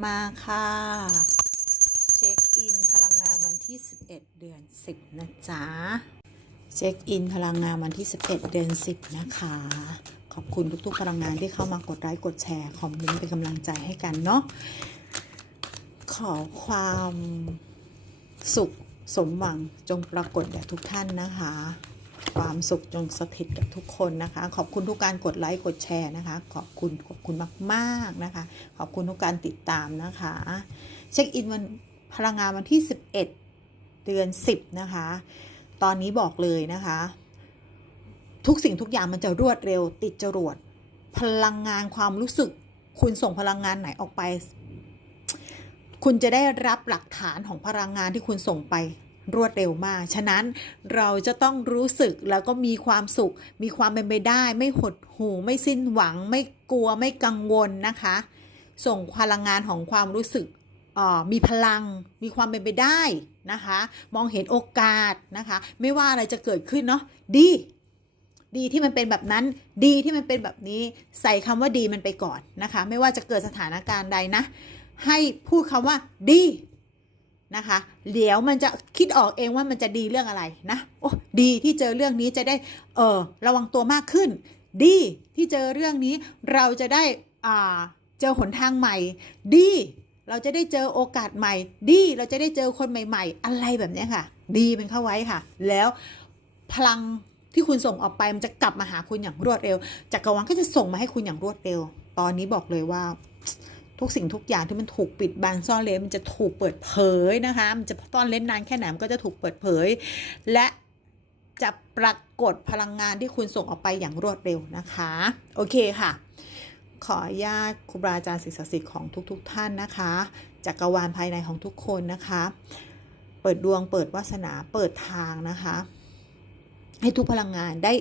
มาค่ะ เช็คอินพลังงานวันที่ 11 เดือน 10 นะจ๊ะ เช็คอินพลังงานวันที่ 11 เดือน 10 นะคะ ขอบคุณทุกๆ พลังงานที่เข้ามากดไลค์กดแชร์คอมเมนต์เป็นกำลังใจให้กันเนาะขอความสุขสมหวังจงปรากฏแด่ทุกท่านนะคะ ความสุขจงสถิตกับทุกคนนะคะ ขอบคุณทุกการกดไลค์กดแชร์นะคะ ขอบคุณขอบคุณมากๆนะคะ ขอบคุณทุกการติดตามนะคะ เช็คอินวันพลังงานวันที่ 11 เดือน 10 นะคะ ตอนนี้บอกเลยนะคะ ทุกสิ่งทุกอย่างมันจะรวดเร็วติดจรวด พลังงานความรู้สึก คุณส่งพลังงานไหนออกไป คุณจะได้รับหลักฐานของพลังงานที่คุณส่งไป รวดเร็วมาก ฉะนั้นเราจะต้องรู้สึกแล้วก็มีความสุข มีความเป็นไปได้ ไม่หดหู่ไม่สิ้นหวัง ไม่กลัวไม่กังวลนะคะ ส่งพลังงานของความรู้สึกออมีพลัง มีความเป็นไปได้นะคะ มองเห็นโอกาสนะคะ ไม่ว่าอะไรจะเกิดขึ้นเนาะ ดี ดีที่มันเป็นแบบนั้น ดีที่มันเป็นแบบนี้ ใส่คำว่าดีมันไปก่อนนะคะ ไม่ว่าจะเกิดสถานการณ์ใดนะ ให้พูดคำว่าดี นะคะเดี๋ยวมันจะคิดออกเองว่ามันจะดีเรื่องอะไรนะโอ้ดีที่เจอเรื่องนี้จะได้เออระวังตัวมากขึ้น ดีที่เจอเรื่องนี้เราจะได้อ่าเจอหนทางใหม่ ดีเราจะได้เจอโอกาสใหม่ ดีเราจะได้เจอคนใหม่ ๆ อะไรแบบนี้ค่ะ ดีเป็นเข้าไว้ค่ะ แล้วพลังที่คุณส่งออกไปมันจะกลับมาหาคุณอย่างรวดเร็วจักรวาลก็จะส่งมาให้คุณอย่างรวดเร็ว ตอนนี้บอกเลยว่า ทุกสิ่งทุกอย่างที่มันถูกปิดบังซ่อนเร้นมันจะถูกเปิดเผยนะคะ มันจะซ่อนเร้นนานแค่ไหนมันก็จะถูกเปิดเผย และจะปรากฏพลังงานที่คุณส่งออกไปอย่างรวดเร็วนะคะ โอเคค่ะ ขออนุญาตครูบาอาจารย์ศิษย์ศักดิ์สิทธิ์ของทุกๆทท่านนะคะจักรวาลภายในของทุกคนนะคะ เปิดดวงเปิดวาสนาเปิดทางนะคะ ให้ทุกพลังงานได้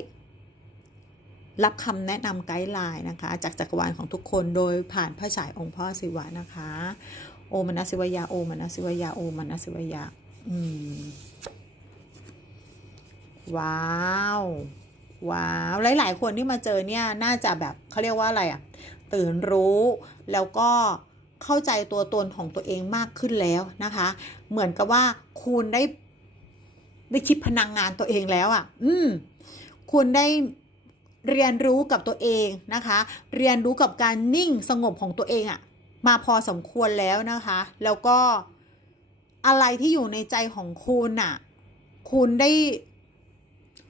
รับคำแนะนำไกด์ไลน์นะคะ จากจักรวาลของทุกคนโดยผ่านพระฉายองค์พ่อศิวะนะคะ โอมนัสิวยาโอมนัสิวยาโอมนัสิวยาอืมว้าวว้าวหลาย ๆ คนที่มาเจอเนี่ยน่าจะแบบเขาเรียกว่าอะไรอะตื่นรู้แล้วก็เข้าใจตัวตนของตัวเองมากขึ้นแล้วนะคะ เหมือนกับว่าคุณได้ได้คิดพลังงานตัวเองแล้วอะ่ะ อืม คุณได้ เรียนรู้กับตัวเองนะคะ เรียนรู้กับการนิ่งสงบของตัวเองอะ่ะมาพอสมควรแล้วนะคะ แล้วก็อะไรที่อยู่ในใจของคุณอะคุณได้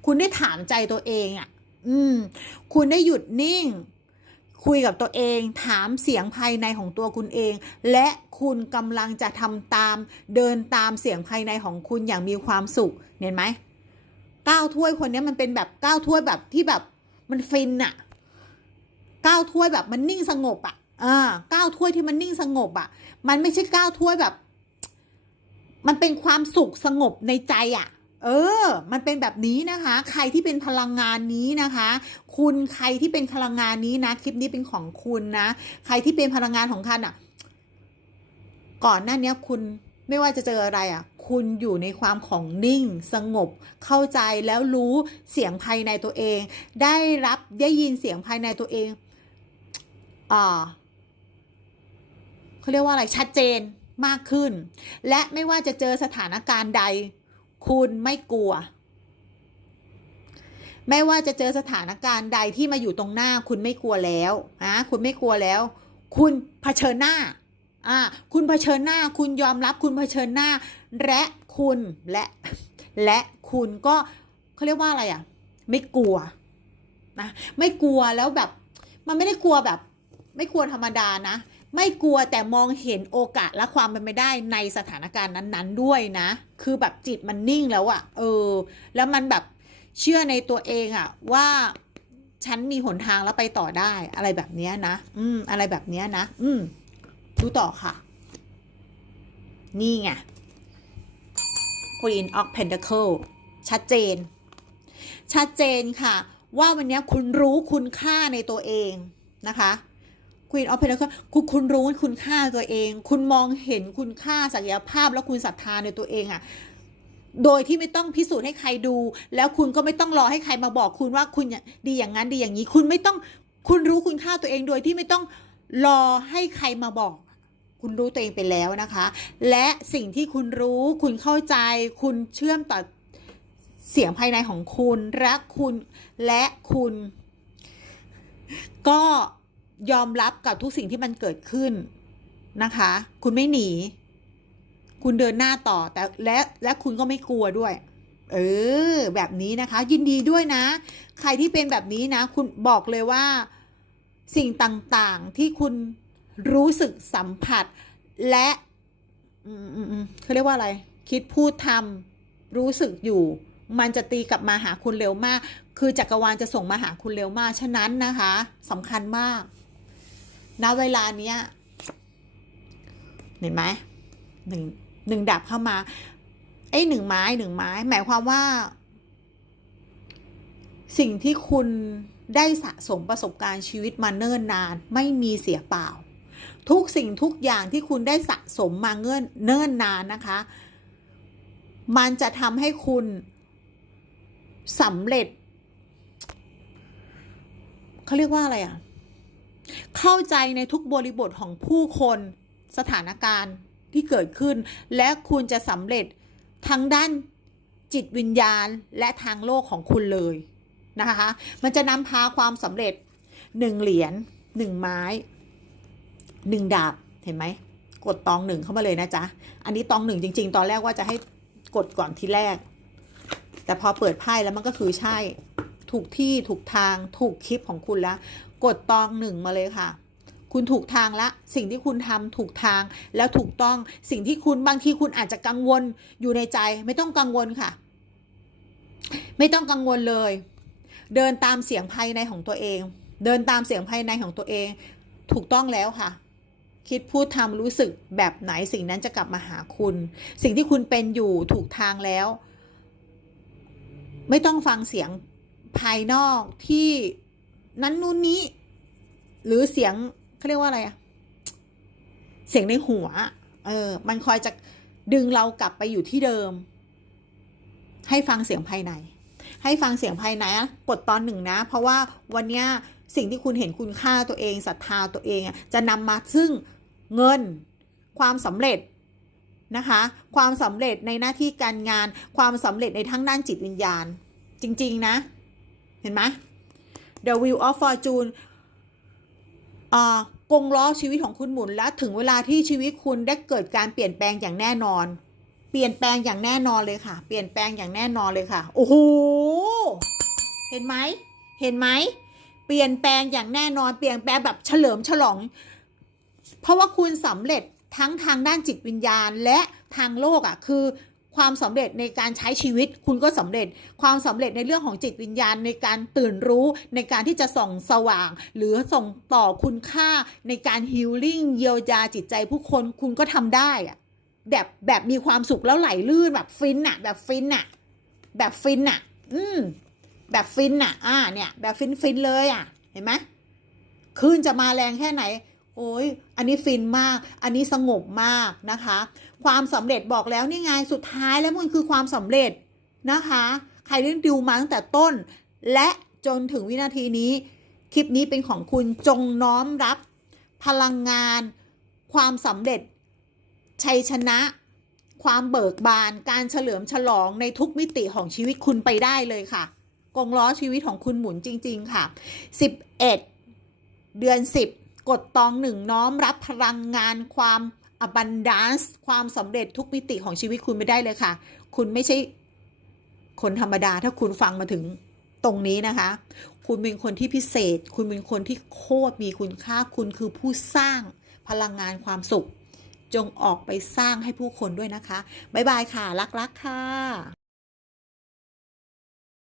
คุณได้ถามใจตัวเองอะอืม คุณได้หยุดนิ่ง คุยกับตัวเอง ถามเสียงภายในของตัวคุณเอง และคุณกำลังจะทำตาม เดินตามเสียงภายในของคุณอย่างมีความสุข เห็นไหมก้าวถ้วยคนนี้มันเป็นแบบก้าวถ้วยแบบที่แบบ มันฟินอะก้าวถ้วยแบบมันนิ่งสงบอะอ่าก้าวถ้วยที่มันนิ่งสงบอะมันไม่ใช่ก้าวถ้วยแบบ มันเป็นความสุขสงบในใจอะเออ มันเป็นแบบนี้นะคะ ใครที่เป็นพลังงานนี้นะคะ คุณใครที่เป็นพลังงานนี้นะ คลิปนี้เป็นของคุณนะ ใครที่เป็นพลังงานของคันอะ ก่อนหน้านี้คุณ ไม่ว่าจะเจออะไรอะ คุณอยู่ในความของนิ่ง สงบ เข้าใจแล้วรู้เสียงภายในตัวเอง ได้รับได้ยินเสียงภายในตัวเองอ่าเขาเรียกว่าอะไรชัดเจนมากขึ้น และไม่ว่าจะเจอสถานการณ์ใด คุณไม่กลัว ไม่ว่าจะเจอสถานการณ์ใดที่มาอยู่ตรงหน้า คุณไม่กลัวแล้วนะคุณไม่กลัวแล้ว คุณเผชิญหน้า อ่าคุณเผชิญหน้า คุณยอมรับคุณเผชิญหน้า และคุณและและคุณก็เขาเรียกว่าอะไรอะ ไม่กลัวนะไม่กลัวแล้วแบบ มันไม่ได้กลัวแบบ ไม่กลัวธรรมดานะ ไม่กลัวแต่มองเห็นโอกาสและความเป็นไปได้ในสถานการณ์นั้น ๆ ด้วยนะ คือแบบจิตมันนิ่งแล้วอะเออ แล้วมันแบบเชื่อในตัวเองอะว่าฉันมีหนทางแล้วไปต่อได้อะไรแบบเนี้ยนะ อืม อะไรแบบเนี้ยนะ อืม ดูต่อค่ะ นี่ไง Queen of Pentacle ชัดเจน ชัดเจนค่ะ ว่าวันนี้คุณรู้คุณค่าในตัวเองนะคะ Queen of Pentacle คุณคุณรู้คุณค่าตัวเอง คุณมองเห็นคุณค่าศักยภาพแล้วคุณศรัทธาในตัวเองอะ่ะโดยที่ไม่ต้องพิสูจน์ให้ใครดู แล้วคุณก็ไม่ต้องรอให้ใครมาบอกคุณว่าคุณดีอย่างนั้นดีอย่างนี้ คุณไม่ต้องคุณรู้คุณค่าตัวเองโดยที่ไม่ต้องรอให้ใครมาบอก คุณรู้ตัวเองไปแล้วนะคะ และสิ่งที่คุณรู้คุณเข้าใจ คุณเชื่อมต่อเสียงภายในของคุณ รักคุณและคุณ ก็ยอมรับกับทุกสิ่งที่มันเกิดขึ้นนะคะ คุณไม่หนี คุณเดินหน้าต่อแต่และและคุณก็ไม่กลัวด้วย เออ แบบนี้นะคะ ยินดีด้วยนะ ใครที่เป็นแบบนี้นะ คุณบอกเลยว่า สิ่งต่างๆที่คุณ รู้สึกสัมผัส และเขาเรียกว่าอะไร คิดพูดทำรู้สึกอยู่ มันจะตีกลับมาหาคุณเร็วมาก คือจักรวาลจะส่งมาหาคุณเร็วมาก ฉะนั้นนะคะสำคัญมากณเวลาเนี้ยเห็นไหมหนึ่งหนึ่งดับเข้ามา ไอ้หนึ่งไม้หนึ่งไม้ หมายความว่า สิ่งที่คุณได้สะสมประสบการณ์ชีวิตมาเนิ่นนาน ไม่มีเสียเปล่า ทุกสิ่งทุกอย่างที่คุณได้สะสมมาเงื่อนเนิ่นนานนะคะ มันจะทำให้คุณสำเร็จเขาเรียกว่าอะไรอะ เข้าใจในทุกบริบทของผู้คนสถานการณ์ที่เกิดขึ้น และคุณจะสำเร็จทั้งด้านจิตวิญญาณและทางโลกของคุณเลยนะคะ มันจะนำพาความสำเร็จหนึ่งเหรียญหนึ่งไม้ หนึ่งดาบเห็นไหมกดตองหนึ่งเข้ามาเลยนะจ๊ะ อันนี้ตองหนึ่งจริง ๆ ตอนแรกว่าจะให้กดก่อนทีแรก แต่พอเปิดไพ่แล้วมันก็คือใช่ ถูกที่ถูกทางถูกคลิปของคุณแล้ว กดตองหนึ่งมาเลยค่ะ คุณถูกทางละ สิ่งที่คุณทำถูกทางแล้วถูกต้อง สิ่งที่คุณบางทีคุณอาจจะกังวลอยู่ในใจ ไม่ต้องกังวลค่ะ ไม่ต้องกังวลเลย เดินตามเสียงภายในของตัวเอง เดินตามเสียงภายในของตัวเอง ถูกต้องแล้วค่ะ คิดพูดทำรู้สึกแบบไหนสิ่งนั้นจะกลับมาหาคุณ สิ่งที่คุณเป็นอยู่ถูกทางแล้ว ไม่ต้องฟังเสียงภายนอกที่นั้นนู่นนี้ หรือเสียงเขาเรียกว่าอะไรอะเสียงในหัว เออ มันคอยจะดึงเรากลับไปอยู่ที่เดิม ให้ฟังเสียงภายใน ให้ฟังเสียงภายในนะกดตอนหนึ่งนะ เพราะว่าวันเนี้ย สิ่งที่คุณเห็นคุณค่าตัวเองศรัทธาตัวเองอะจะนำมาซึ่งเงิน ความสำเร็จนะคะความสำเร็จในหน้าที่การงานความสำเร็จในทั้งด้านจิตวิญญาณ จริง ๆ นะ เห็นไหม The Wheel of Fortune อ่ากงล้อชีวิตของคุณหมุนและถึงเวลาที่ชีวิตคุณได้เกิดการเปลี่ยนแปลงอย่างแน่นอน เปลี่ยนแปลงอย่างแน่นอนเลยค่ะ เปลี่ยนแปลงอย่างแน่นอนเลยค่ะ โอ้โห เห็นไหม เห็นไหม ปลี่ยนแปลงอย่างแน่นอนเปลี่ยนแปลงแบบเฉลิมฉลอง เพราะว่าคุณสำเร็จทั้งทางด้านจิตวิญญาณและทางโลกอะ่ะคือความสำเร็จในการใช้ชีวิต คุณก็สำเร็จความสำเร็จในเรื่องของจิตวิญญาณในการตื่นรู้ในการที่จะส่องสว่าง หรือส่งต่อคุณค่าในการฮิลลิ่งเยียวยาจิตใจผู้คนคุณก็ทำได้อะแบบแบบมีความสุขแล้วไหลลื่นแบบฟินอะแบบฟินอะแบบฟินอะอืม แบบฟินอะอ่า เนี่ย แบบฟินฟินเลยอะเห็นไหมคลื่นจะมาแรงแค่ไหน โอ้ย อันนี้ฟินมาก อันนี้สงบมากนะคะ ความสำเร็จบอกแล้วนี่ไง สุดท้ายแล้วมันคือความสำเร็จนะคะ ใครที่ดูมาตั้งแต่ต้น และจนถึงวินาทีนี้ คลิปนี้เป็นของคุณจงน้อมรับ พลังงาน ความสำเร็จ ชัยชนะ ความเบิกบาน การเฉลิมฉลองในทุกมิติของชีวิตคุณไปได้เลยค่ะ กงล้อชีวิตของคุณหมุนจริง ๆ ค่ะ 11 เดือน 10 กดตองหนึ่งน้อมรับพลังงานความ abundance ความสำเร็จทุกมิติของชีวิตคุณไม่ได้เลยค่ะ คุณไม่ใช่คนธรรมดาถ้าคุณฟังมาถึงตรงนี้นะคะ คุณเป็นคนที่พิเศษ คุณเป็นคนที่โคตรมีคุณค่า คุณคือผู้สร้างพลังงานความสุข จงออกไปสร้างให้ผู้คนด้วยนะคะ บ๊ายบายค่ะ รักๆค่ะ